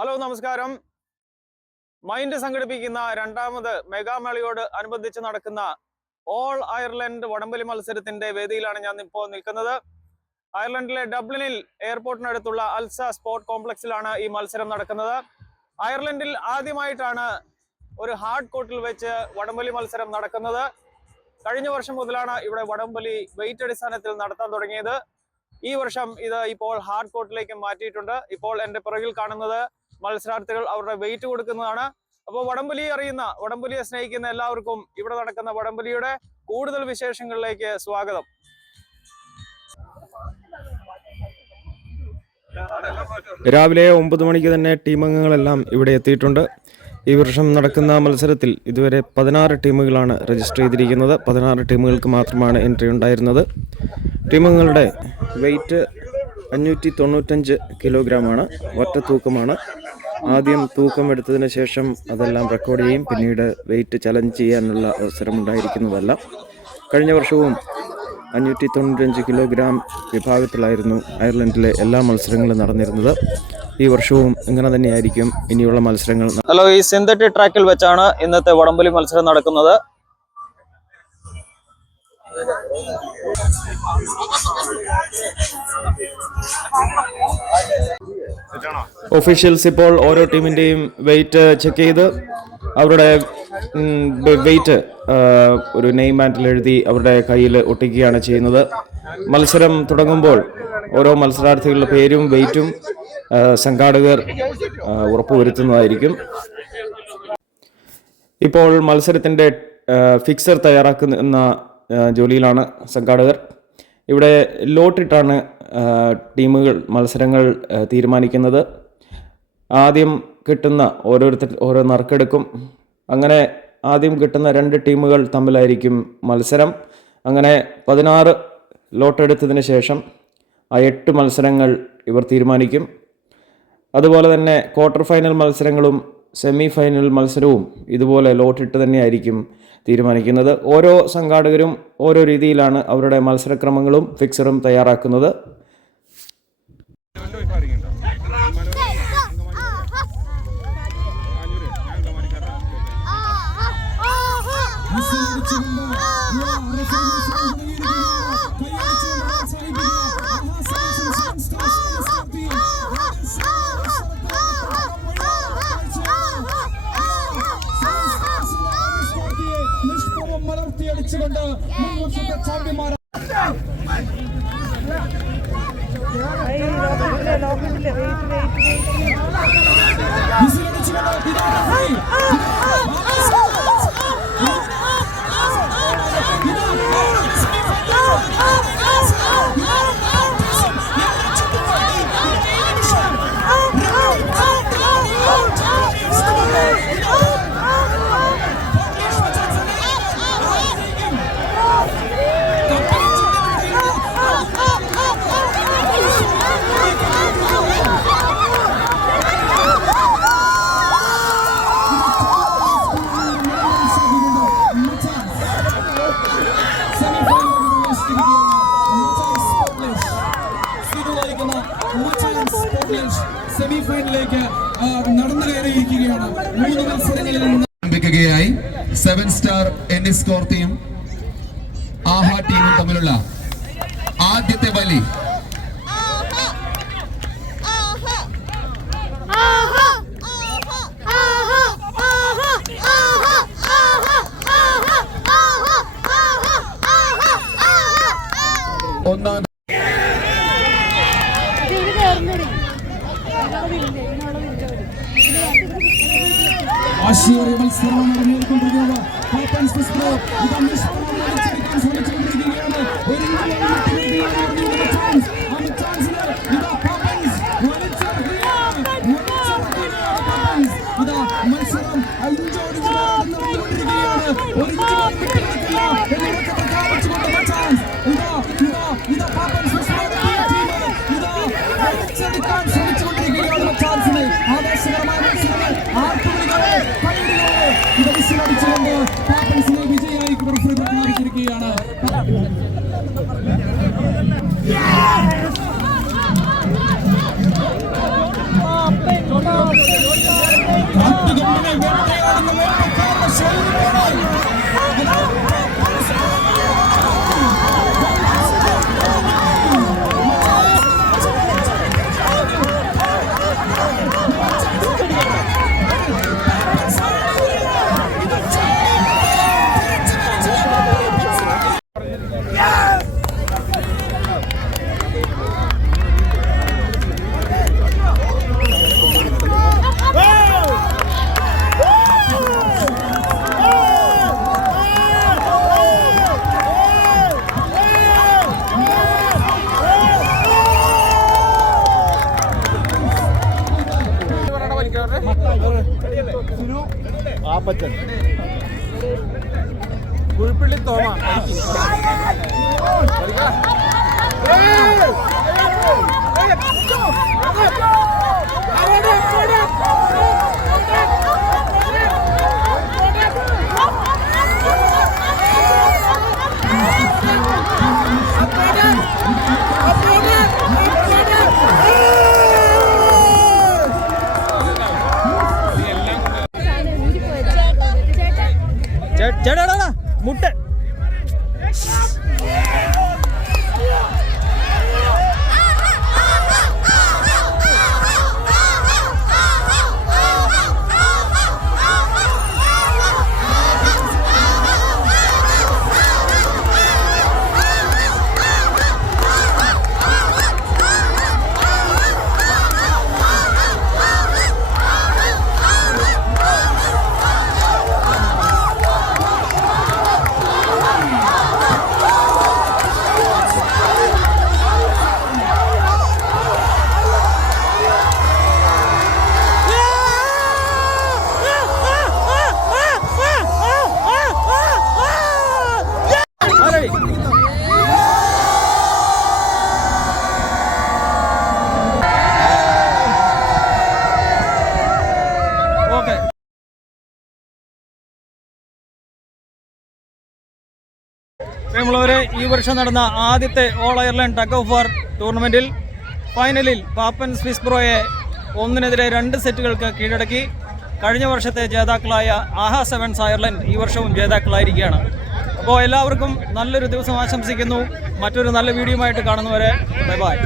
Hello നമസ്കാരം. Mind സംഘടിപ്പിക്കുന്ന രണ്ടാമത് മെഗാമേളയോട് അനുബന്ധിച്ച് നടക്കുന്ന ഓൾ അയർലൻഡ് വടംവലി മത്സരത്തിന്റെ വേദിയിലാണ് ഞാൻ ഇപ്പോൾ നിൽക്കുന്നത്. അയർലൻഡിലെ ഡബ്ലിനിൽ എയർപോർട്ടിനടുത്തുള്ള അൽസ സ്പോർട്ട് കോംപ്ലക്സിലാണ് ഈ മത്സരം നടക്കുന്നത്. അയർലൻഡിൽ ആദ്യമായിട്ടാണ് ഒരു ഹാർഡ് കോർട്ടിൽ വെച്ച് വടംവലി മത്സരം നടക്കുന്നത്. കഴിഞ്ഞ വർഷം മുതലാണ് ഇവിടെ വടംവലി വെയിറ്റ് അടിസ്ഥാനത്തിൽ നടത്താൻ തുടങ്ങിയത്. ഈ വർഷം ഇത് ഇപ്പോൾ ഹാർഡ് കോർട്ടിലേക്ക് മാറ്റിയിട്ടുണ്ട്. ഇപ്പോൾ എൻ്റെ പിറകിൽ കാണുന്നത് മത്സരാർത്ഥികൾ അവരുടെ വെയിറ്റ് കൊടുക്കുന്നതാണ്. അപ്പോൾ വടംവലി അറിയുന്ന, വടംവലിയെ സ്നേഹിക്കുന്ന എല്ലാവർക്കും ഇവിടെ നടക്കുന്ന വടംവലിയുടെ കൂടുതൽ വിശേഷങ്ങളിലേക്ക് സ്വാഗതം. രാവിലെ 9 മണിക്ക് തന്നെ ടീമംഗങ്ങളെല്ലാം ഇവിടെ എത്തിയിട്ടുണ്ട്. ഈ വർഷം നടക്കുന്ന മത്സരത്തിൽ ഇതുവരെ 16 ടീമുകളാണ് രജിസ്റ്റർ ചെയ്തിരിക്കുന്നത്. 16 ടീമുകൾക്ക് മാത്രമാണ് എൻട്രി ഉണ്ടായിരുന്നത്. ടീമുകളുടെ വെയ്റ്റ് 595 കിലോഗ്രാമാണ്. ഒറ്റ തൂക്കമാണ്. ആദ്യം തൂക്കം എടുത്തതിന് ശേഷം അതെല്ലാം റെക്കോർഡ് ചെയ്യും. പിന്നീട് വെയ്റ്റ് ചലഞ്ച് ചെയ്യാനുള്ള അവസരമുണ്ടായിരിക്കുന്നതല്ല. കഴിഞ്ഞ വർഷവും 595 കിലോഗ്രാം വിഭാഗത്തിലായിരുന്നു അയർലൻഡിലെ എല്ലാ മത്സരങ്ങളും നടന്നിരുന്നത്. ഈ വർഷവും ഇങ്ങനെ തന്നെയായിരിക്കും ഇനിയുള്ള മത്സരങ്ങൾ. ഹലോ, ഈ സിന്തറ്റിക് ട്രാക്കിൽ വെച്ചാണ് ഇന്നത്തെ വടംവലി മത്സരം നടക്കുന്നത്. ഒഫീഷ്യൽസ് ഇപ്പോൾ ഓരോ ടീമിൻ്റെയും വെയിറ്റ് ചെക്ക് ചെയ്ത് അവരുടെ വെയിറ്റ് ഒരു നെയിം ബാൻഡിൽ എഴുതി അവരുടെ കയ്യിൽ ഒട്ടിക്കുകയാണ് ചെയ്യുന്നത്. മത്സരം തുടങ്ങുമ്പോൾ ഓരോ മത്സരാർത്ഥികളുടെ പേരും വെയിറ്റും സംഘാടകർ ഉറപ്പുവരുത്തുന്നതായിരിക്കും. ഇപ്പോൾ മത്സരത്തിൻ്റെ ഫിക്സർ തയ്യാറാക്കുന്ന ജോലിയിലാണ് സംഘാടകർ. ഇവിടെ ലോട്ടിട്ടാണ് ടീമുകൾ മത്സരങ്ങൾ തീരുമാനിക്കുന്നത്. ആദ്യം കിട്ടുന്ന ഓരോ നറുക്കെടുക്കും. അങ്ങനെ ആദ്യം കിട്ടുന്ന 2 ടീമുകൾ തമ്മിലായിരിക്കും മത്സരം. അങ്ങനെ 16 ലോട്ടെടുത്തതിന് ശേഷം ആ 8 മത്സരങ്ങൾ ഇവർ തീരുമാനിക്കും. അതുപോലെ തന്നെ ക്വാർട്ടർ ഫൈനൽ മത്സരങ്ങളും സെമി ഫൈനൽ മത്സരവും ഇതുപോലെ ലോട്ടിട്ട് തന്നെയായിരിക്കും തീരുമാനിക്കുന്നത്. ഓരോ സംഘാടകരും ഓരോ രീതിയിലാണ് അവരുടെ മത്സരക്രമങ്ങളും ഫിക്സറും തയ്യാറാക്കുന്നത്. വളർത്തിയടിച്ചുകൊണ്ട് മുൻവർഷത്തെ ചാമ്പ്യന്മാർ സെമി ഫൈനലിലേക്ക് നടന്നു കയറിയിരിക്കുകയാണ്. 3 മത്സരങ്ങളിൽ ആരംഭിക്കുകയായി 7 സ്റ്റാർ എൻഎസ്കോർ ടീം ആഹാ ടീമും തമ്മിലുള്ള ആദ്യത്തെ വലി. ഒന്നാം ആശീർവാദ മത്സരമാണ് നടന്നുകൊണ്ടിരിക്കുന്നത്. മത്സരം 5 ആവേശകരമായ മത്സരങ്ങൾ വിജയിയായി പ്രഖ്യാപിച്ചിരിക്കുകയാണ്. കുഴിപ്പള്ളി തോമ ചേട്ടാ മുട്ട പ്രിയമുള്ളവരെ, ഈ വർഷം നടന്ന ആദ്യത്തെ all Ireland tug of war ടൂർണമെൻറ്റിൽ ഫൈനലിൽ പാപ്പൻ സ്വിസ് ബ്രോയെ 1-2 സെറ്റുകൾക്ക് കീഴടക്കി. കഴിഞ്ഞ വർഷത്തെ ജേതാക്കളായ ആഹാ സെവൻസ് അയർലൻഡ് ഈ വർഷവും ജേതാക്കളായിരിക്കുകയാണ്. അപ്പോൾ എല്ലാവർക്കും നല്ലൊരു ദിവസം ആശംസിക്കുന്നു. മറ്റൊരു നല്ല വീഡിയോയുമായിട്ട് കാണുന്നവരെ ബൈ ബൈ.